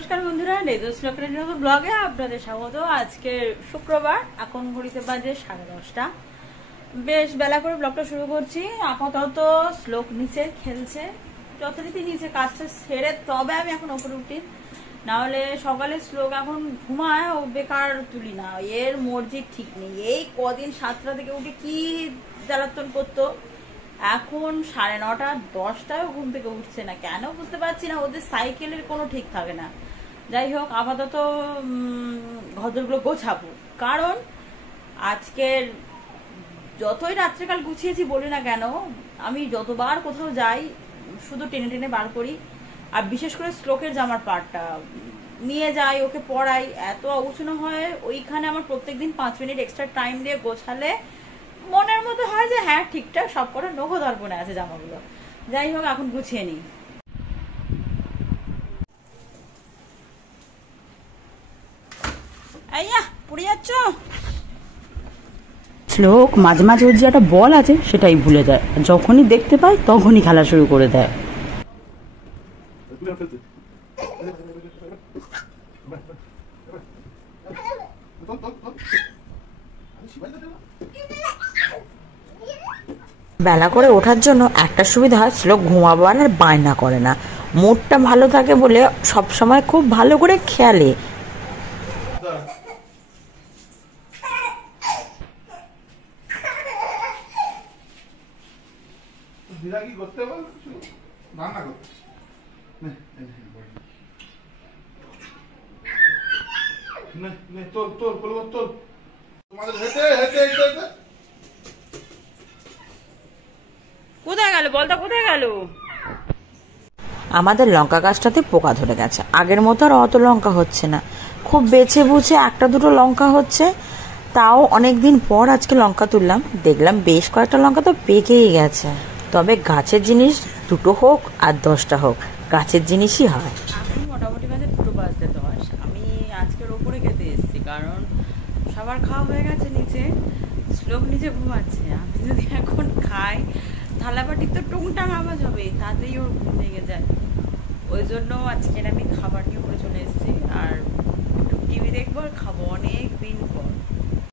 নমস্কার বন্ধুরা, লেজার শ্লোকের ব্লগে আপনাদের স্বাগত। আজকে শুক্রবার, এখন ঘড়িতে বাজে 10:30। বেশ বেলা করে ব্লগটা শুরু করছি। আপাতত শ্লোক নিচে খেলছে, যথারীতি নিচে কাজটা সেরে তবে আমি এখন ওপরে উঠি, না হলে সকালে শ্লোক এখন ঘুমায়, ও বেকার তুলি না, এর মর্জি ঠিক নেই। এই কদিন 7টা থেকে উঠে কি জ্বালাতন করতো, এখন 9:30 10টায় ঘুম থেকে উঠছে না, কেন বুঝতে পারছি না। ওদের সাইকেলের কোনো ঠিক থাকে না। যাই হোক, আপাতত ঘরগুলো গোছাবো, কারণ আজকের যতই রাত্রেকাল গুছিয়েছি বলি না কেন, আমি যতবার কোথাও যাই শুধু টেনে টেনে বার করি। আর বিশেষ করে শ্লোকের জামার পাটটা নিয়ে যাই, ওকে পড়াই, এত অগুছানো হয়। ওইখানে আমার প্রত্যেকদিন 5 মিনিট এক্সট্রা টাইম দিয়ে গোছালে মনের মধ্যে হয় যে হ্যাঁ ঠিকঠাক সব করে নখ দর্পণে আছে জামাগুলো। যাই হোক, এখন গুছিয়ে নিই। পড়ে যাচ্ছ। শ্লোক মাঝে মাঝে ওর যে একটা বল আছে সেটাই ভুলে যায়, যখনই দেখতে পায় তখনই খেলা শুরু করে দেয়। বেলা করে ওঠার জন্য একটা সুবিধা হয়, শ্লোক ঘুমাবার আর বায়না করে না। মুডটা ভালো থাকে বলে সবসময় খুব ভালো করে খেলে। কোথায় গেল বলটা, কোথায় গেল? আমাদের লঙ্কা গাছটাতে পোকা ধরে গেছে, আগের মতো আর অত লঙ্কা হচ্ছে না, খুব বেছে বুঝে একটা দুটো লঙ্কা হচ্ছে। তাও অনেকদিন পর আজকে লঙ্কা তুললাম, দেখলাম বেশ কয়েকটা লঙ্কা তো পেকেই গেছে। তবে গাছের জিনিস 2টো হোক আর 10টা হোক, গাছের জিনিসই হয়। এখন মোটামুটি বাজে 2টো বাজতে 10। আমি আজকের ওপরে খেতে এসেছি, কারণ সবার খাওয়া হয়ে গেছে নিচে, শ্লোক নিচে ঘুমাচ্ছে। আমি যদি এখন খাই থালাবাটি তো টুংটাং আওয়াজ হবে, তাতেই ওর ঘুম ভেঙে যায়। ওই জন্য আজকের আমি খাবার নিয়ে উপরে চলে এসেছি, আর একটু টিভি দেখবো আর খাবো অনেক দিন পর।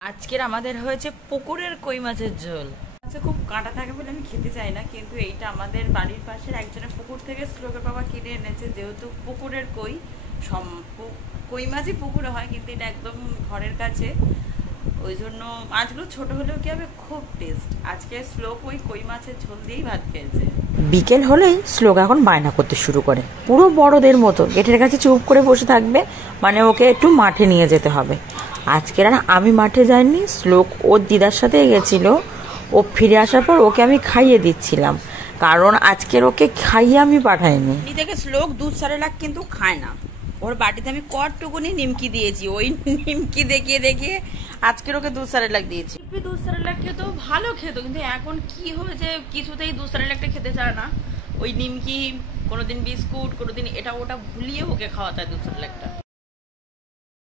আজকের আমাদের হয়েছে পুকুরের কই মাছের ঝোল। আচ্ছা, খুব কাঁটা থাকে বলে আমি খেতে চাই না, কিন্তু এইটা আমাদের বাড়ির পাশের একজনের পুকুর থেকে শ্লোকের বাবা কিনে এনেছে। যেহেতু পুকুরের কই, কই মাছই পুকুরে হয়, কিন্তু এটা একদম ঘরের কাছে, ওই জন্য মাছগুলো ছোট হলেও কি হবে, খুব টেস্ট। আজকে শ্লোক ওই কই মাছের ঝোল দিয়েই ভাত খেয়েছে। বিকেল হলেই শ্লোক এখন বায়না করতে শুরু করে, পুরো বড়দের মতো গেটের কাছে চুপ করে বসে থাকবে, মানে ওকে একটু মাঠে নিয়ে যেতে হবে। আজকের আর আমি মাঠে যাইনি, শ্লোক ওর দিদার সাথে গেছিল। ও ফিরে আসার পর ওকে আমি খাইয়ে দিচ্ছিলাম, কারণ আজকের ওকে খাইয়ে আমি পাঠাইনি। থেকে শ্লোক দুধ সারেলাক কিন্তু খায় না। ওর বাটিতে আমি কটটুকুনি নিমকি দিয়েছি, ওই নিমকি দেখিয়ে দেখিয়ে আজকের ওকে দুধ সারেলাক দিয়েছি। দুধ সারেলাক খেতো, ভালো খেত, কিন্তু এখন কি হয়েছে কিছুতেই দুধ সারেলাকটা খেতে চায় না। ওই নিমকি, কোনোদিন বিস্কুট, কোনোদিন এটা ওটা ভুলিয়ে ওকে খাওয়াতে হয় দুধ সারেলাকটা।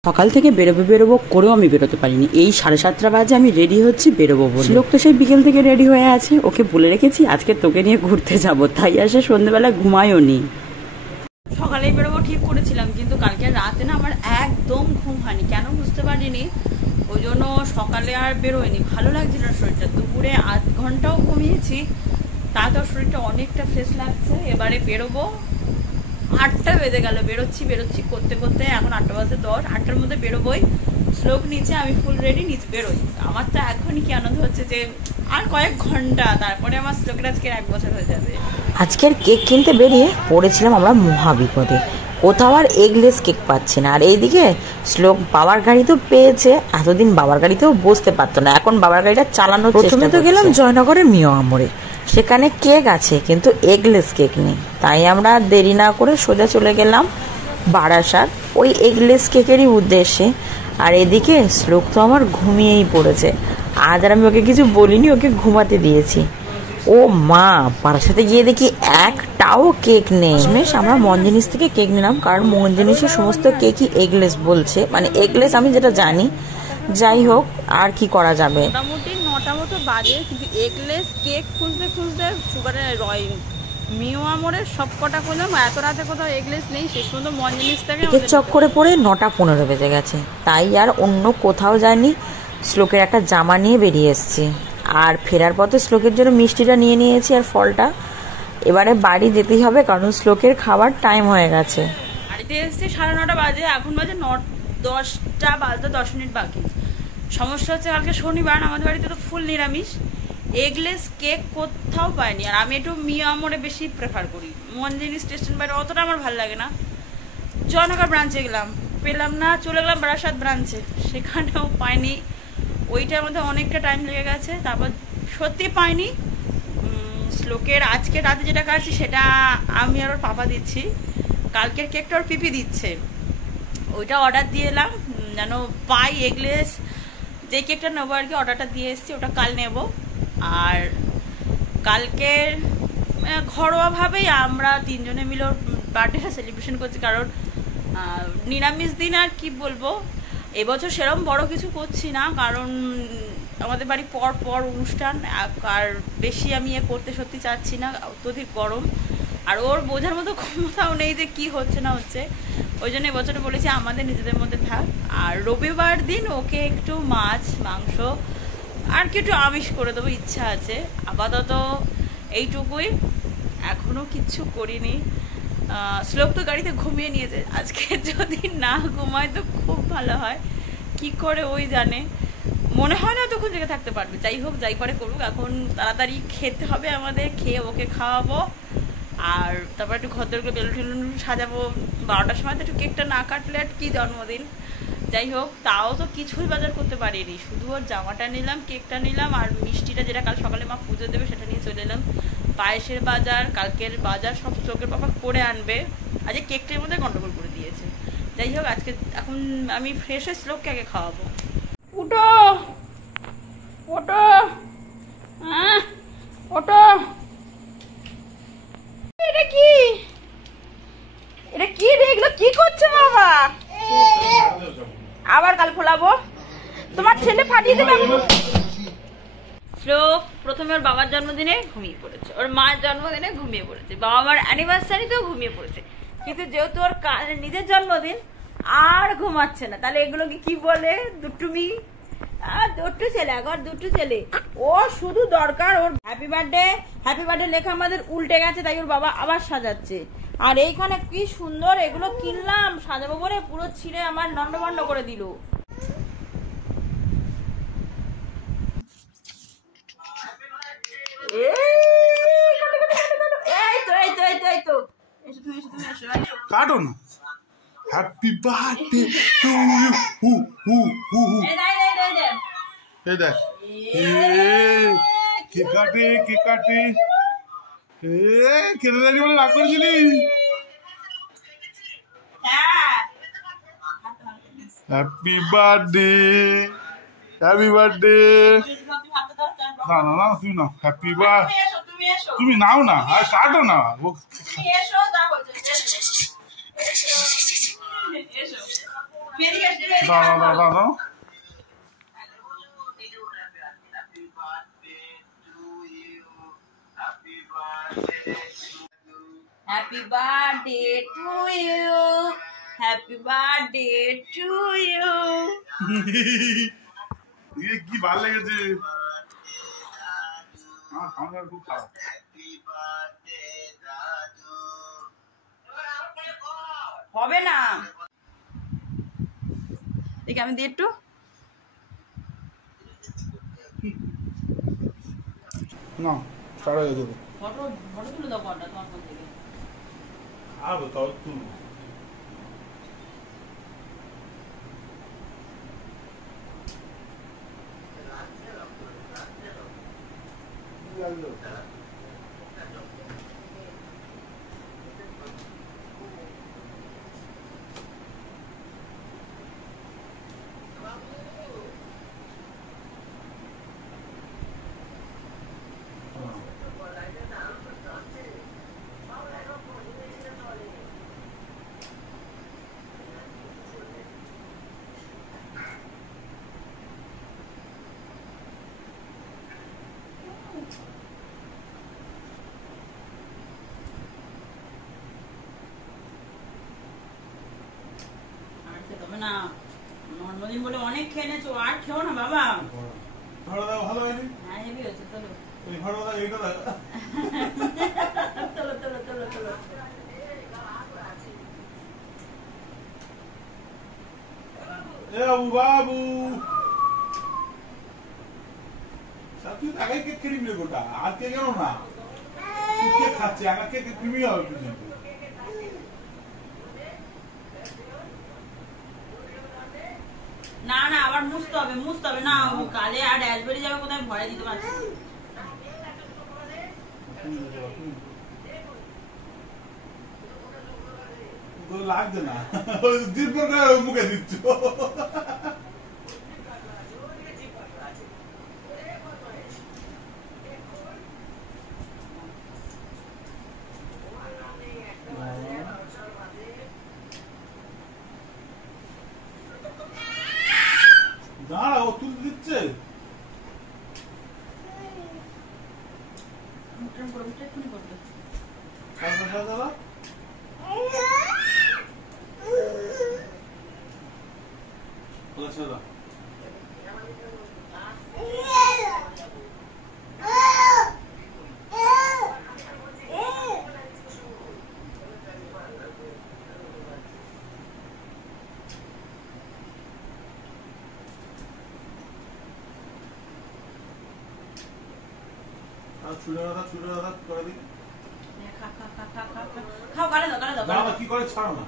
সকাল থেকে বেরোবো করেও আমি বেরোতে পারিনি। এই 7:30 বাজে আমি রেডি হচ্ছি বেরোবো বলে। লোক তো সেই বিকেল থেকে রেডি হয়ে আছে, ওকে বলে রেখেছি আজকে তোকে নিয়ে ঘুরতে যাব, তাই আসে সন্ধ্যেবেলা ঘুমায়ও নি। সকালেই বেরোবো ঠিক করেছিলাম, কিন্তু কালকে রাতে না আমার একদম ঘুম হয়নি, কেন বুঝতে পারিনি। ওই জন্য সকালে আর বেরোয়নি, ভালো লাগছিল না শরীরটা। দুপুরে 8 ঘন্টাও ঘুমিয়েছি, তাতেও শরীরটা অনেকটা ফ্রেশ লাগছে। এবারে বেরোবো, 8টা বেজে গেল, বেরোচ্ছি করতে করতে এখন 8টা বাজে 10। 8টার মধ্যে বেরোবোই, শ্লোক নিচে, আমি ফুল রেডি, নিচে বেরোই। আমার তো এখনই কি আনন্দ হচ্ছে যে আর কয়েক ঘন্টা, তারপরে আমার শ্লোকের আজকে 1 বছর হয়ে যাবে। আজকের কেক কিনতে বেরিয়ে পড়েছিলাম আমরা মহাবিপদে, কোথাও আর এগলেস কেক পাচ্ছি না। আর এইদিকে শ্লোক বাবার গাড়ি তো পেয়েছে, এতদিন বাবার গাড়িতেও বসতে পারতো না, এখন বাবার গাড়িটা চালানোর প্রথমে তো গেলাম জয়নগরের মিয়া আমরে, সেখানে কেক আছে কিন্তু এগলেস কেক নেই। তাই আমরা দেরি না করে সোজা চলে গেলাম বারাসাত ওই এগলেস কেকেরই উদ্দেশ্যে। আর এদিকে শ্লোক তো আমার ঘুমিয়েই পড়েছে, আজ আর আমি ওকে কিছু বলিনি, ওকে ঘুমাতে দিয়েছি। ও মা, বারাসাতে গিয়ে দেখি একটাও কেক নেই। আমরা মন জিনিস থেকে কেক নিলাম, কারণ মন জিনিসের সমস্ত কেকই এগলেস বলছে, মানে এগলেস আমি যেটা জানি। যাই হোক, আর কি করা যাবে। মোটামুটি 9টা মতো বাজে, কিন্তু এগলেস কেক খুঁজতে খুঁজতে সুগারের মিও আমরের সব কটা করলাম, এত রাতে কোথাও এগলেস নেই, শেষ পর্যন্ত মঞ্জনিস থেকে কেকের চক্করে পড়ে 9টা 15 বেজে গেছে, তাই আর অন্য কোথাও যায়নি। শ্লোকের একটা জামা নিয়ে বেরিয়ে এসেছি, আর ফেরার পথে শ্লোকের জন্য মিষ্টিটা নিয়ে নিয়েছি আর ফলটা। এবারে বাড়ি যেতেই হবে, কারণ শ্লোকের খাবার টাইম হয়ে গেছে। বাড়িতে এসেছি 9:30 বাজে, এখন বাজে 10টা বাজতে 10 মিনিট বাকি। সমস্যা হচ্ছে কালকে শনিবার, আমাদের বাড়িতে তো ফুল নিরামিষ, এগলেস কেক কোথাও পাইনি। আর আমি একটু মিও আমরে বেশি প্রেফার করি, মঞ্জিনি স্টেশন বাইরে অতটা আমার ভালো লাগে না। জয়নগর ব্রাঞ্চে গেলাম, পেলাম না, চলে গেলাম বারাসাত ব্রাঞ্চে, সেখানেও পাইনি। ওইটার মধ্যে অনেকটা টাইম লেগে গেছে, তারপর সত্যি পাইনি। শ্লোকের আজকে রাতে যেটা কাটছি সেটা আমি আর ওর পাপা দিচ্ছি, কালকের কেকটা ওর পিপি দিচ্ছে, ওইটা অর্ডার দিয়ে এলাম যেন পাই এগলেস যে কেকটা নেবো আর কি, অর্ডারটা দিয়ে এসেছি, ওটা কাল নেব। আর কালকের ঘরোয়াভাবেই আমরা 3 জনে মিলে ওর বার্থডেটা সেলিব্রেশন করছি, কারণ নিরামিষ দিন আর কি বলবো, এবছর সেরকম বড় কিছু করছি না, কারণ আমাদের বাড়ি পর পর অনুষ্ঠান, আর বেশি আমি করতে সত্যি চাচ্ছি না, অত্যধিক গরম, আর ওর বোঝার মতো ক্ষমতাও নেই যে কি হচ্ছে না হচ্ছে। ওই জন্য এবছরটা বলেছি আমাদের নিজেদের মধ্যে থাক, আর রবিবার দিন ওকে একটু মাছ মাংস আর কি একটু আমিষ করে দেবো ইচ্ছা আছে। আপাতত এইটুকুই, এখনো কিচ্ছু করিনি। শ্লোক তো গাড়িতে ঘুমিয়ে নিয়েছে, আজকে যদি না ঘুমায় তো খুব ভালো হয়, কি করে ওই জানে, মনে হয় না তখন জেগে থাকতে পারবে। যাই হোক, যাই করে করুক, এখন তাড়াতাড়ি খেতে হবে আমাদের, খেয়ে ওকে খাওয়াবো, আর তারপর একটু ঘরদোরগুলো বেলুন টেলুন সাজাবো। 12টার সময় তো একটু কেকটা না কাটলে আর কি জন্মদিন। যাই হোক, তাও তো কিছুই বাজার করতে পারিনি, শুধু ওর জামাটা নিলাম, কেকটা নিলাম, আর মিষ্টিটা যেটা কাল সকালে মা পুজো দেবে সেটা নিয়ে চলে এলাম। পায়েসের বাজার, কালকের বাজার সব চোখের পাপা করে আনবে, আজকে কেকটার মধ্যে গন্ডগোল করে দিয়েছে। যাই হোক, আজকে এখন আমি ফ্রেশ হয়ে শ্লোককে আগে খাওয়াবো। উঠো ওটো, ওটো, এটা কি, এটা কি রে, এগুলো কি করছো বাবা? আবার কাল খোলাবো, তোমার ছেলে ফাটিয়ে দেবে। শ্লোক প্রথমে ওর বাবার জন্মদিনে ঘুমিয়ে পড়েছে, ওর মার জন্মদিনে ঘুমিয়ে পড়েছে, বাবা মার অ্যানিভার্সারিতেও ঘুমিয়ে পড়েছে, কিন্তু যেহেতু ওর নিজের জন্মদিন আর ঘুমাচ্ছে না, তাহলে এগুলোকে কি বলে? দুষ্টুমি। দুটো ছেলে, এখন দুটো ছেলে, ও শুধু দরকার ওর হ্যাপি বার্থডে লেখা আমাদের উল্টে গেছে, তাই ওর বাবা আবার সাজাচ্ছে। আর এইখানে কি সুন্দর এগুলো কিনলাম সাজাবো বলে, পুরো ছিঁড়ে আমার লন্ডভন্ড করে দিল। কাটো না। হ্যাপি বার্থডে টু ইউ, হু হু হু হু। এই দেখ, কে কাটে, কে কাটে, কেটে দেখি বলে রাগ করেছিলি। Happy birthday, happy birthday. না না না, তুমি নাও, হ্যাপি বার্থডে। তুমি নাও না, আর কাটো না। দাঁড়াও দাঁড়াও দাঁড়াও। Happy birthday to you, happy birthday to you. কি ভালো লেগেছে, আমার খুব খারাপ। হবে না, দেখি আমি দিয়ে একটু না সারা হয়ে যাবে। ফটো ফটো তুলে দাও কটা তোমার ফোন থেকে। আর তাও তুল। না, জন্মদিন বলে অনেক খেয়ে নেছো, আর খেও না বাবা। ভালো হয়নি? হ্যাঁ হেভি হয়েছে, চলো চলো চলো চলো চলো। বাবু তুই আগে কেক খেয়ে নিবি গোটা, আর কে কেন না কেক খাচ্ছে, আগে কেক তুমি হবে কিন্তু। না না আবার মুছতে হবে না, কালে আর ড্যাশ বেরিয়ে যাবে কোথায়, ভরে দিতে পারছি না। লাগছে না, মুখে দিচ্ছ। দাঁড়া, ও তুলে দিচ্ছে। কি করে ছাড়ো না,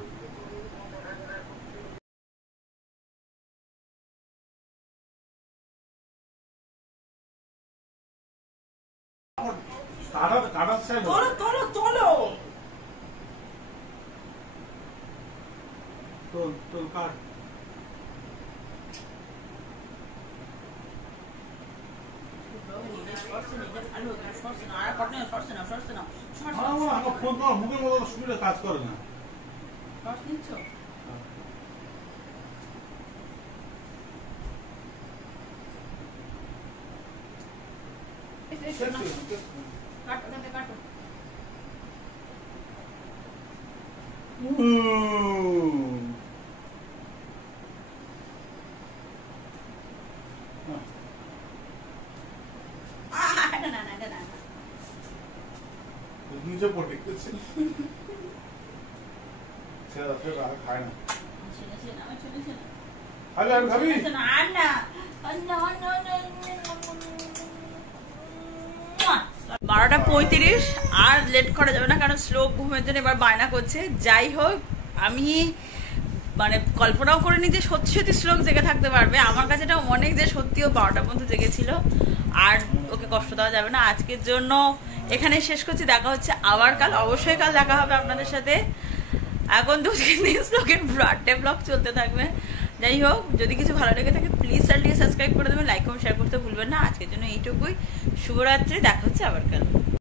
কাট। মুখের মতো সুবিধা কাজ করে না। নিচে পড়ে গেছে, খায় না। খাবি 12:35 আর লেট করা যাবে না, কারণ শ্লোক ঘুমের জন্য এবার বায়না করছে। যাই হোক, আমি মানে কল্পনাও করিনি যে সত্যি সত্যি শ্লোক জেগে থাকতে পারবে। আমার কাছে এটা অনেক, যে সত্যিও 12টা পর্যন্ত জেগেছিল। আর ওকে কষ্ট দেওয়া যাবে না। আজকের জন্য এখানে শেষ করছি, দেখা হচ্ছে আবার কাল। অবশ্যই কাল দেখা হবে আপনাদের সাথে। এখন 2-3 দিন শ্লোকের বার্থডে ব্লগ চলতে থাকবে। যাই হোক, যদি কিছু ভালো লেগে থাকে প্লিজ চ্যানেলটিকে সাবস্ক্রাইব করে দেবেন, লাইক কমেন্ট শেয়ার করতে ভুলবেন না। আজকের জন্য এইটুকুই। শুভরাত্রি, দেখা হচ্ছে আবার কাল।